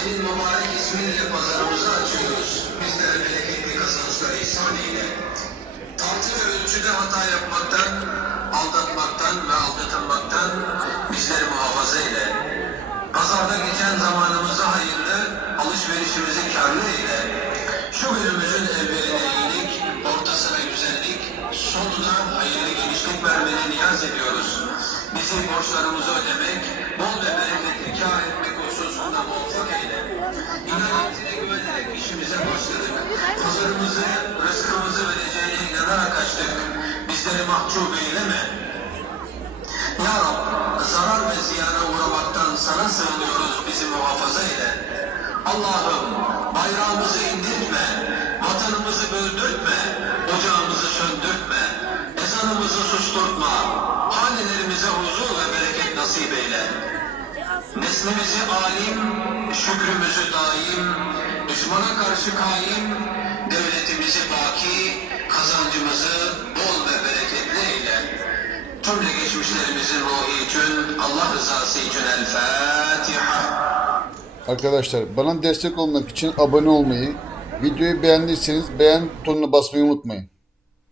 senin mübarek isminle pazarımızı açıyoruz. Bizlere bereketli kazançlar ihsan eyle. Tartı ve ölçüde hata yapmaktan, aldatmaktan ve aldatılmaktan bizleri muhafaza eyle. Pazarda geçen zamanımızı hayırlı, alışverişimizi karlı eyle. Şu günümüzün evveline iyilik, ortasına güzellik, sonuna hayırlı genişlik vermeni niyaz ediyoruz. Bizi borçlarımızı ödemek, bol ve bereketli kâr etmek eyle. İnanetine güvenerek işimize başladık. Pazarımızı, rızkımızı vereceğine inanarak açtık. Bizleri mahcup eyleme. Ya zarar ve ziyana uğramaktan sana sığınıyoruz, bizi muhafaza. Allah'ım, bayrağımızı indirtme, vatanımızı böldürtme, ocağımızı söndürtme, ezanımızı susturtma, hanelerimize huzur ve bereket nasip. Neslimizi alim, şükrümüzü daim, düşmana karşı kaim, devletimizi baki, kazancımızı bol ve bereketli eyle. Cümle geçmişlerimizin ruhu için, Allah rızası için El Fatiha. Arkadaşlar bana destek olmak için abone olmayı, videoyu beğendiyseniz beğen butonuna basmayı unutmayın.